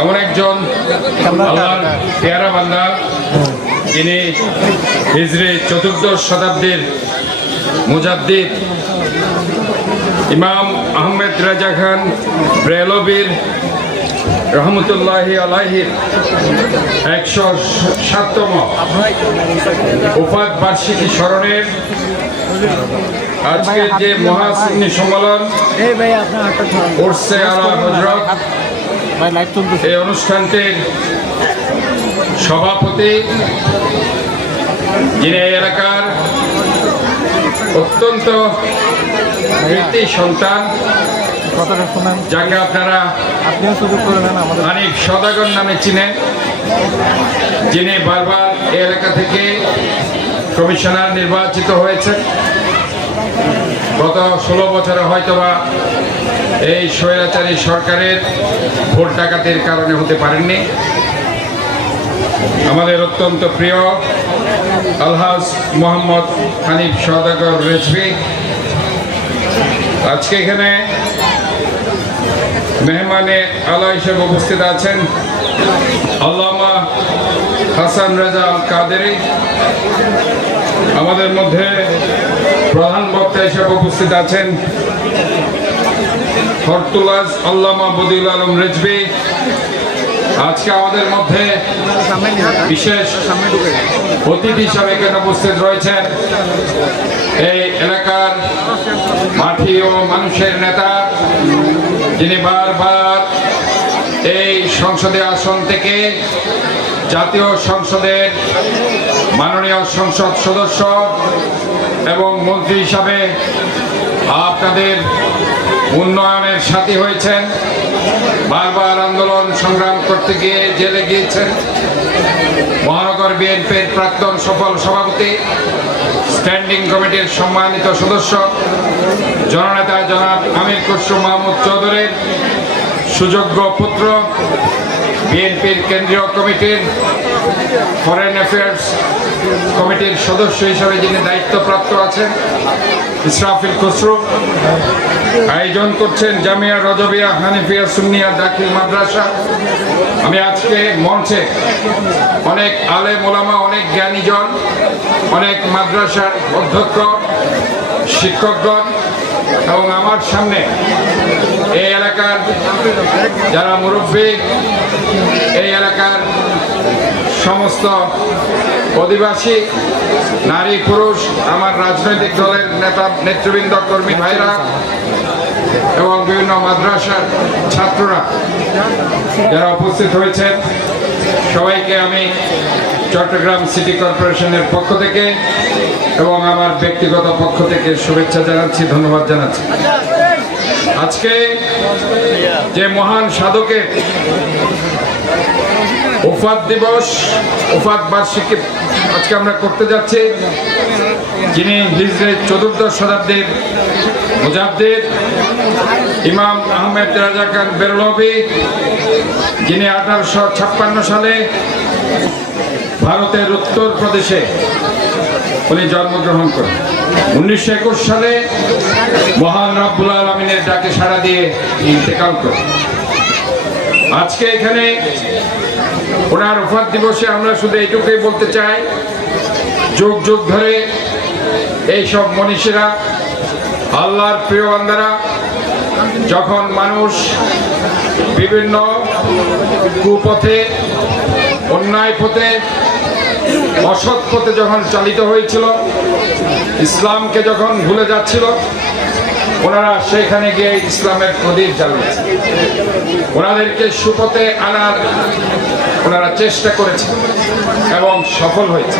এমন একজন আল্লাহর পেয়ারা বান্দা যিনি হিজরি ৪র্দশ শতাব্দীর মুজাদ্দিদ ইমাম আহমেদ রাজা খান ব্রেলভির রহমতুল্লাহি আলাইহির ১০৭তম ওফাত বার্ষিকী স্মরণের আজকের যে মহাসুন্নি সম্মেলন ওরসে আলা হযরত এই অনুষ্ঠানটির সভাপতি যিনি এই এলাকার অত্যন্ত কৃতি সন্তান, যাকে আপনারা হানিফ সওদাগর নামে চিনেন, যিনি বারবার এই এলাকা থেকে কমিশনার নির্বাচিত হয়েছেন। গত ১৬ বছরে হয়তোবা এই স্বৈরাচারী সরকারের ভোট ডাকাতির কারণে হতে পারেননি। আমাদের অত্যন্ত প্রিয় আলহাজ মোহাম্মদ হানিফ সওদাগর রেজভী আজকে এখানে মেহমানে আলা হিসেবে উপস্থিত আছেন। আল্লামা হাসান রেজা আল কাদেরী আমাদের মধ্যে প্রধান বক্তা হিসেবে উপস্থিত আছেন। হরতুল্লাহ আল্লামা বদিউল আলম রেজভী আজকে আমাদের মধ্যে বিশেষ অতিথি হিসাবে এখানে উপস্থিত রয়েছেন এই এলাকার মাটি ও মানুষের নেতা, যিনি বারবার এই সংসদে আসন থেকে জাতীয় সংসদের মাননীয় সংসদ সদস্য এবং মন্ত্রী হিসাবে আপনাদের উন্নয়নের সাথী হয়েছেন। বারবার আন্দোলন সংগ্রাম করতে গিয়ে জেলে গিয়েছেন। মহানগর বিএনপির প্রাক্তন সফল সভাপতি, স্ট্যান্ডিং কমিটির সম্মানিত সদস্য, জননেতা জনাব আমির খসরু মাহমুদ চৌধুরীর সুযোগ্য পুত্র, বিএনপির কেন্দ্রীয় কমিটির ফরেন অ্যাফেয়ার্স কমিটির সদস্য হিসাবে যিনি দায়িত্বপ্রাপ্ত আছেন, ইসরাফিল খসরু। আয়োজন করছেন জামিয়া রজবিয়া হানিফিয়া সুন্নিয়া দাখিল মাদ্রাসা। আমি আজকে মঞ্চে অনেক আলেম ওলামা, অনেক জ্ঞানীজন, অনেক মাদ্রাসার অধ্যক্ষ, শিক্ষকগণ এবং আমার সামনে এই এলাকার যারা মুরব্বী, এই এলাকার সমস্ত অধিবাসী নারী পুরুষ, আমার রাজনৈতিক দলের নেতা নেতৃবৃন্দ, কর্মী ভাইরা এবং বিভিন্ন মাদ্রাসার ছাত্ররা যারা উপস্থিত হয়েছেন, সবাইকে আমি চট্টগ্রাম সিটি কর্পোরেশনের পক্ষ থেকে এবং আমার ব্যক্তিগত পক্ষ থেকে শুভেচ্ছা জানাচ্ছি, ধন্যবাদ জানাচ্ছি। আজকে যে মহান সাধকের ওফাত দিবস, ওফাত বার্ষিকী আজকে আমরা করতে যাচ্ছি, যিনি হিজরি ৪র্দশ শতাব্দীর মুজাদ্দিদ ইমাম আহমেদ রাজা খান বেরলভী, যিনি ১৮৫৬ সালে ভারতের উত্তরপ্রদেশে উনি জন্মগ্রহণ করেন। ১৯২১ সালে মহান রব্বুল আলামিনের ডাকে সাড়া দিয়ে ইন্তেকাল করেন। আজকে এখানে ওনার ওফাত দিবসে আমরা শুধু এইটুকুই বলতে চাই, যুগ যুগ ধরে এইসব মনীষীরা, আল্লাহর প্রিয় বান্দারা, যখন মানুষ বিভিন্ন কুপথে, অন্যায় পথে, অসৎ পথে যখন চালিত হয়েছিল, ইসলামকে যখন ভুলে যাচ্ছিল, ওনারা সেখানে গিয়ে ইসলামের প্রদীপ জ্বালিয়েছে। ওনাদেরকে সুপথে আনার ওনারা চেষ্টা করেছে এবং সফল হয়েছে।